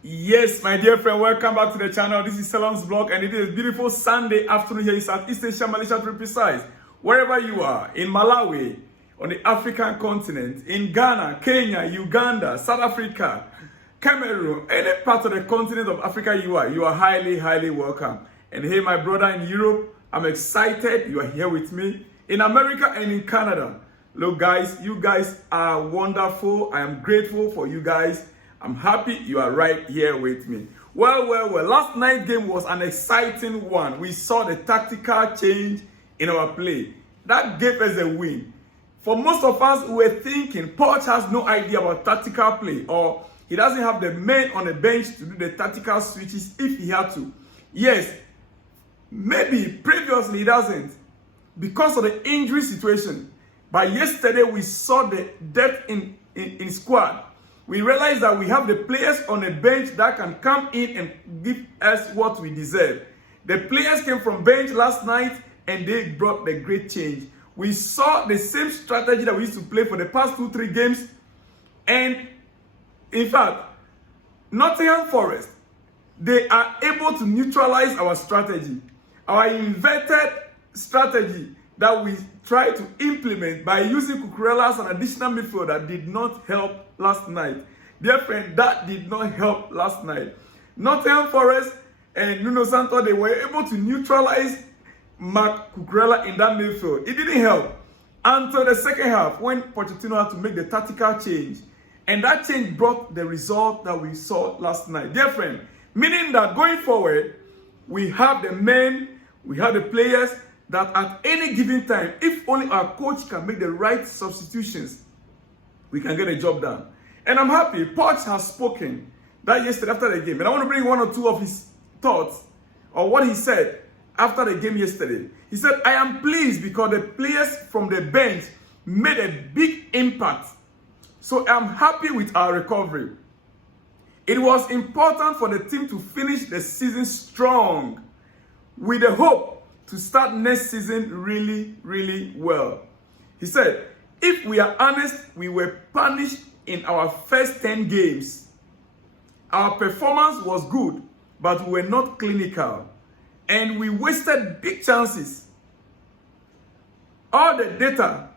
Yes, my dear friend, welcome back to the channel. This is Salam's vlog, and it is a beautiful Sunday afternoon here in Southeast Asia, Malaysia to be precise. Wherever you are, in Malawi, on the African continent, in Ghana, Kenya, Uganda, South Africa, Cameroon, any part of the continent of Africa you are highly, highly welcome. And hey, my brother in Europe, I'm excited you are here with me. In America and in Canada, look guys, you guys are wonderful. I am grateful for you guys. I'm happy you are right here with me. Well, last night's game was an exciting one. We saw the tactical change in our play. That gave us a win. For most of us, we were thinking, Poch has no idea about tactical play, or he doesn't have the men on the bench to do the tactical switches if he had to. Yes, maybe previously he doesn't, because of the injury situation. But yesterday we saw the depth in squad. We realized that we have the players on the bench that can come in and give us what we deserve. The players came from bench last night and they brought the great change. We saw the same strategy that we used to play for the past 2-3 games. And in fact, Nottingham Forest, they are able to neutralize our strategy. Our inverted strategy that we tried to implement by using Cucurella as an additional midfielder did not help last night. Dear friend, that did not help last night. Nottingham Forest and Nuno Santos, they were able to neutralize Mark Cucurella in that midfield. It didn't help until the second half when Pochettino had to make the tactical change. And that change brought the result that we saw last night. Dear friend, meaning that going forward, we have the men, we have the players that at any given time, if only our coach can make the right substitutions, we can get a job done. And I'm happy Poch has spoken that yesterday after the game. And I want to bring one or two of his thoughts or what he said after the game yesterday. He said, I am pleased because the players from the bench made a big impact. So I'm happy with our recovery. It was important for the team to finish the season strong with the hope to start next season really, really well. He said, if we are honest, we were punished in our first 10 games. Our performance was good, but we were not clinical. And we wasted big chances. All the data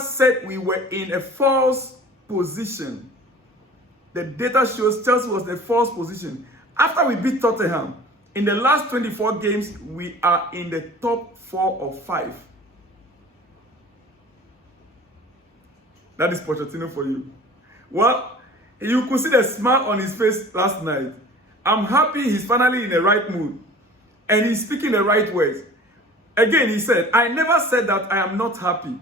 said we were in a false position. The data shows Chelsea was in a false position. After we beat Tottenham, in the last 24 games, we are in the top 4 or 5. That is Pochettino for you. Well, you could see the smile on his face last night. I'm happy he's finally in the right mood. And he's speaking the right words. Again, he said, I never said that I am not happy.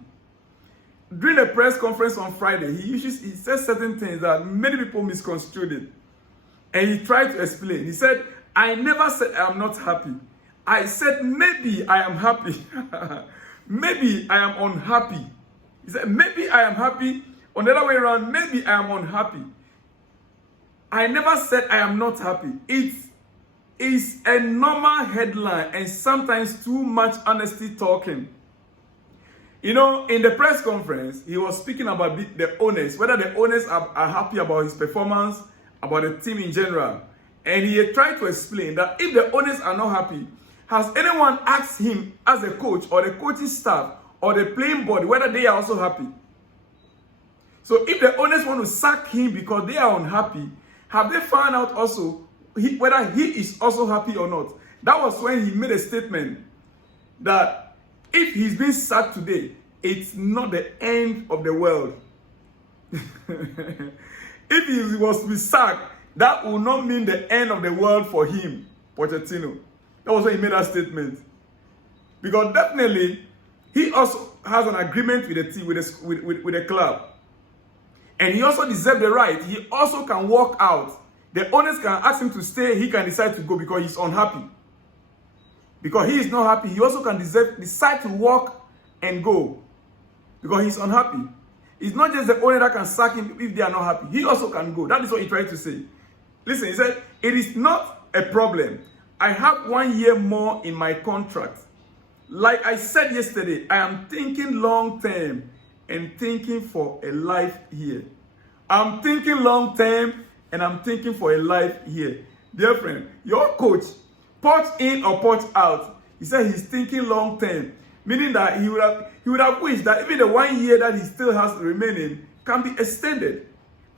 During the press conference on Friday, he says certain things that many people misconstrued it. And he tried to explain. He said, I never said I am not happy. I said maybe I am happy. Maybe I am unhappy. He said maybe I am happy. On the other way around, maybe I am unhappy. I never said I am not happy. It is a normal headline and sometimes too much honesty talking. You know, in the press conference, he was speaking about the owners, whether the owners are happy about his performance, about the team in general. And he tried to explain that if the owners are not happy, has anyone asked him as a coach or the coaching staff or the playing body whether they are also happy? So if the owners want to sack him because they are unhappy, have they found out also whether he is also happy or not? That was when he made a statement that if he's being sacked today, it's not the end of the world. If he was to be sacked, that will not mean the end of the world for him, Pochettino. That was when he made that statement. Because definitely, he also has an agreement with the team, with the club. And he also deserves the right. He also can walk out. The owners can ask him to stay. He can decide to go because he's unhappy. Because he is not happy, he also can decide to walk and go. Because he's unhappy. It's not just the owner that can sack him if they are not happy. He also can go. That is what he tried to say. Listen, he said, it is not a problem. I have 1 year more in my contract. Like I said yesterday, I am thinking long term and thinking for a life here. I'm thinking long term and I'm thinking for a life here. Dear friend, your coach, Poch in or Poch out, he said he's thinking long term, meaning that he would have wished that even the 1 year that he still has remaining can be extended.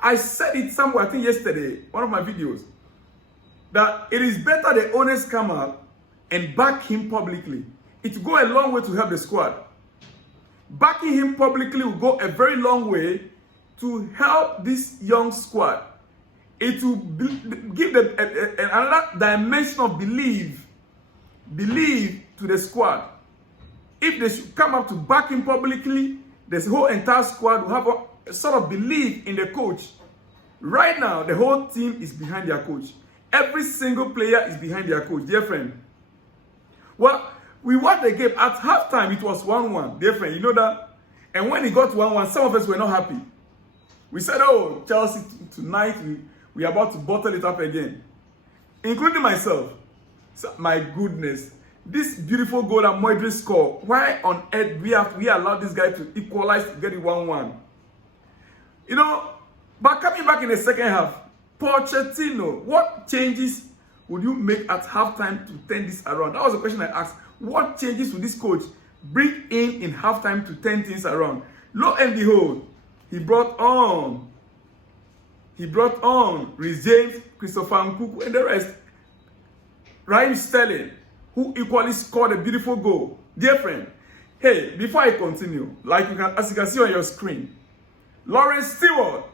I said it somewhere, I think yesterday, one of my videos, that it is better the owners come out and back him publicly. It will go a long way to help the squad. Backing him publicly will go a very long way to help this young squad. It will give them another dimension of belief to the squad. If they should come up to back him publicly, this whole entire squad will have a sort of belief in the coach. Right now, the whole team is behind their coach. Every single player is behind their coach, dear friend. Well, we watched the game. At halftime, it was 1-1, dear friend. You know that? And when it got 1-1, some of us were not happy. We said, oh, Chelsea, tonight we are about to bottle it up again. Including myself. So, my goodness. This beautiful goal that Modric scored. Why on earth we allowed this guy to equalize to get it 1-1? You know, but coming back in the second half, Pochettino, what changes would you make at halftime to turn this around? That was the question I asked. What changes would this coach bring in halftime to turn things around? Lo and behold, he brought on Reece James, Christopher Nkunku, and the rest. Raheem Sterling, who equally scored a beautiful goal. Dear friend, hey, before I continue, as you can see on your screen, Lawrence Stewart,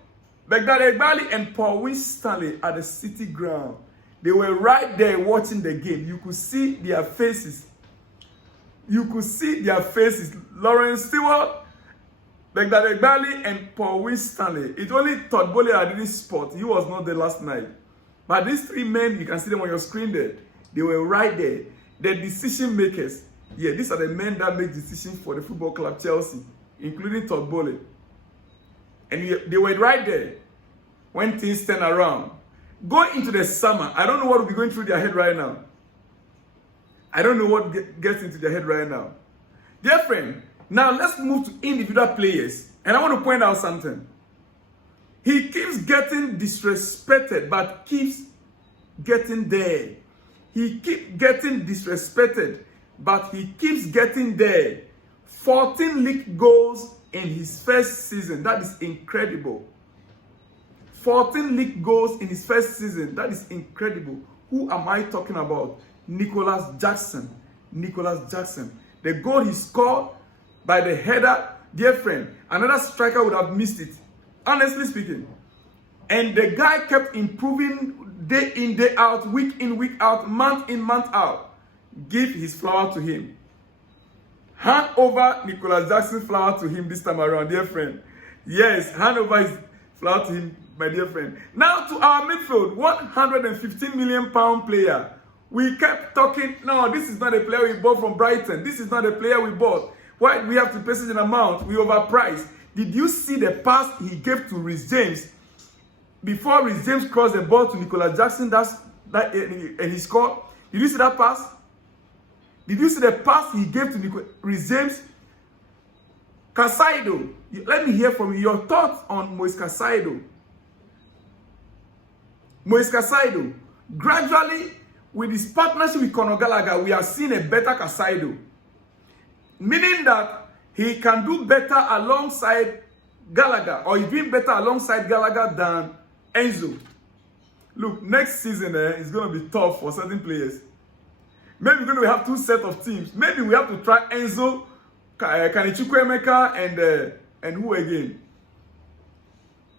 Behdad, Eghbali, and Paul Stanley at the City ground. They were right there watching the game. You could see their faces. Lawrence Stewart, Behdad, Eghbali, and Paul Stanley. It's only Todd Bowley that didn't spot. He was not there last night. But these three men, you can see them on your screen there. They were right there. The decision makers. Yeah, these are the men that make decisions for the football club Chelsea, including Todd Bowley. And they were right there when things turn around. Going into the summer, I don't know what will be going through their head right now. I don't know what gets into their head right now. Dear friend, now let's move to individual players. And I want to point out something. He keeps getting disrespected, but keeps getting there. He keeps getting disrespected, but he keeps getting there. 14 league goals in his first season. That is incredible. 14 league goals in his first season. That is incredible. Who am I talking about? Nicholas Jackson. The goal he scored by the header, dear friend, another striker would have missed it. Honestly speaking. And the guy kept improving day in, day out, week in, week out, month in, month out. Give his flower to him. Hand over Nicholas Jackson's flower to him this time around, dear friend. Yes, hand over his flower to him, my dear friend. Now to our midfield, 115 million pound player. We kept talking, no, this is not a player we bought from Brighton. This is not a player we bought. Why do we have to pay such an amount? We overpriced. Did you see the pass he gave to Reece James? Before Reece James crossed the ball to Nicholas Jackson, and he scored. Did you see that pass? Did you see the pass he gave to Reece James? Caicedo, let me hear from you your thoughts on Moise Caicedo. Moise Caicedo, gradually, with his partnership with Conor Gallagher, we are seeing a better Caicedo. Meaning that he can do better alongside Gallagher, or he's doing better alongside Gallagher than Enzo. Look, next season is going to be tough for certain players. Maybe we're going to have two sets of teams. Maybe we have to try Enzo, Kanichukwuemeka, and who again?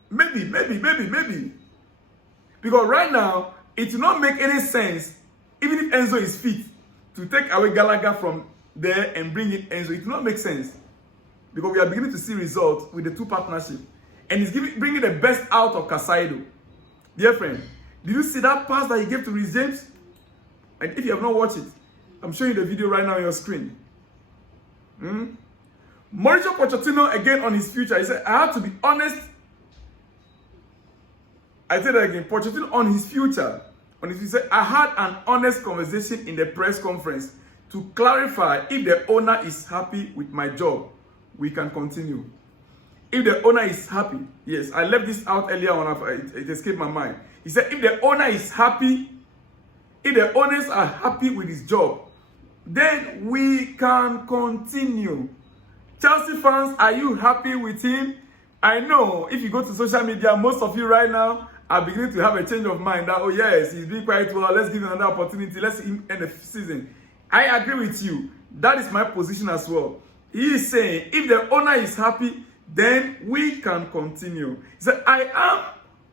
Maybe. Because right now, it will not make any sense, even if Enzo is fit, to take away Gallagher from there and bring in Enzo. It will not make sense. Because we are beginning to see results with the two partnerships. And he's bringing the best out of Caicedo. Dear friend, did you see that pass that he gave to Reece James? And if you have not watched it, I'm showing you the video right now on your screen. Mauricio Pochettino again on his future. He said, I have to be honest. I say that again. Pochettino on his future. He said, I had an honest conversation in the press conference to clarify if the owner is happy with my job. We can continue. if the owner is happy, yes, I left this out earlier on, it escaped my mind. He said, if the owner is happy, if the owners are happy with his job, then we can continue. Chelsea fans, are you happy with him? I know if you go to social media, most of you right now are beginning to have a change of mind that, oh yes, he's doing quite well, let's give him another opportunity, let's see him end the season. I agree with you. That is my position as well. He is saying, if the owner is happy, then we can continue. He said, I am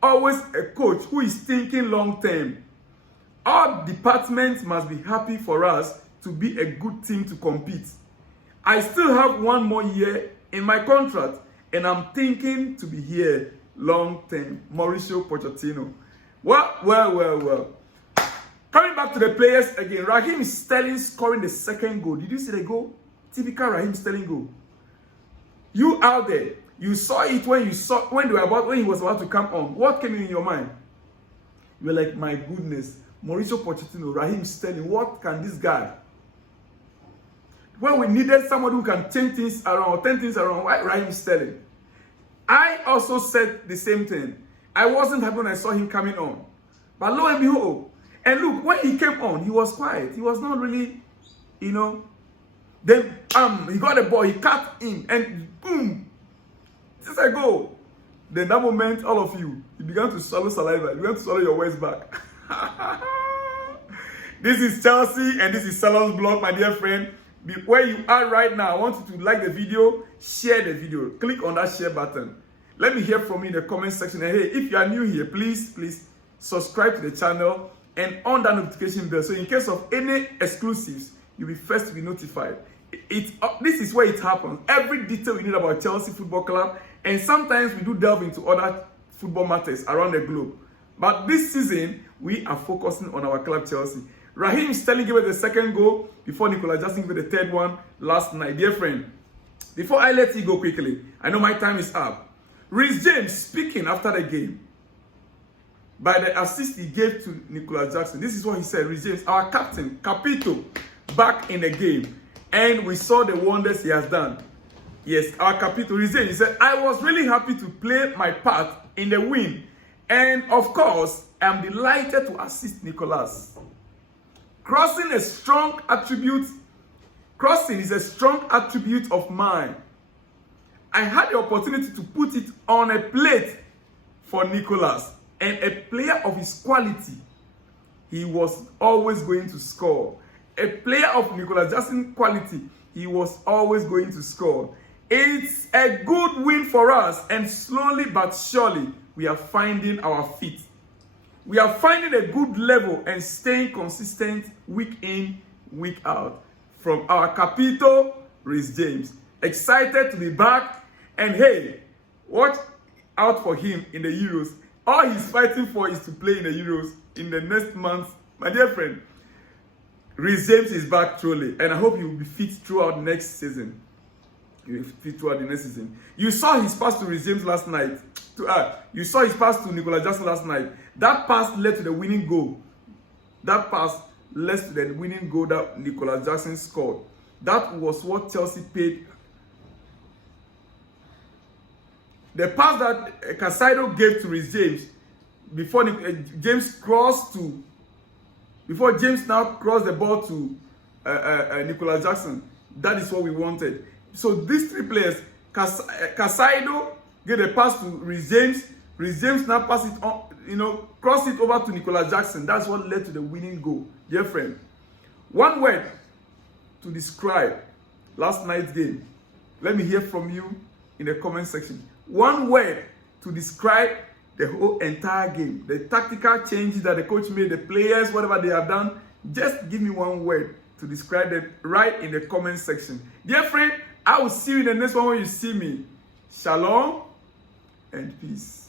always a coach who is thinking long term. All departments must be happy for us to be a good team to compete. I still have 1 more year in my contract, and I'm thinking to be here long term. Mauricio Pochettino. Well. Coming back to the players again, Raheem Sterling scoring the second goal. Did you see the goal? Typical Raheem Sterling goal. You out there, you saw it when he was about to come on. What came in your mind? You were like, my goodness, Mauricio Pochettino, Raheem Sterling, what can this guy? When we needed somebody who can change things around or turn things around, why Raheem Sterling? I also said the same thing. I wasn't happy when I saw him coming on. But lo and behold, and look, when he came on, he was quiet. He was not really, Then he got the ball, he cut in, and boom, just a goal. Then that moment, all of you began to swallow saliva. You began to swallow your words back. This is Chelsea, and this is Salon's blog, my dear friend. Where you are right now, I want you to like the video, share the video, click on that share button. Let me hear from you in the comment section. And hey, if you are new here, please subscribe to the channel and on that notification bell. So in case of any exclusives, you'll be first to be notified. This is where it happens. Every detail you need about Chelsea Football Club, and sometimes we do delve into other football matters around the globe. But this season, we are focusing on our club, Chelsea. Raheem Sterling gave us the second goal before Nicolas Jackson gave the third one last night. Dear friend, before I let you go quickly, I know my time is up. Reece James speaking after the game, by the assist he gave to Nicolas Jackson. This is what he said. Reece James, our captain, Capito, back in the game. And we saw the wonders he has done. Yes, our Capito, Reece James, he said, I was really happy to play my part in the win. And of course, I'm delighted to assist Nicolas. Crossing is a strong attribute of mine. I had the opportunity to put it on a plate for Nicolas, and a player of his quality, he was always going to score. A player of Nicolas Jackson's quality, he was always going to score. It's a good win for us, and slowly but surely, we are finding our feet. We are finding a good level and staying consistent week in, week out. From our Capito, Reece James. Excited to be back. And hey, watch out for him in the Euros. All he's fighting for is to play in the Euros in the next month. My dear friend, Reece James is back truly. And I hope he will be fit throughout next season. He will be fit throughout the next season. You saw his pass to Reece James last night. You saw his pass to Nicolas Jackson last night. That pass led to the winning goal. That pass led to the winning goal that Nicolas Jackson scored. That was what Chelsea paid. The pass that Casado gave to Reece James before James now crossed the ball to Nicolas Jackson. That is what we wanted. So these three players, Casado gave the pass to Reece James. Reece James now pass it on, cross it over to Nicolas Jackson. That's what led to the winning goal. Dear friend, one word to describe last night's game. Let me hear from you in the comment section. One word to describe the whole entire game. The tactical changes that the coach made, the players, whatever they have done. Just give me one word to describe it right in the comment section. Dear friend, I will see you in the next one when you see me. Shalom and peace.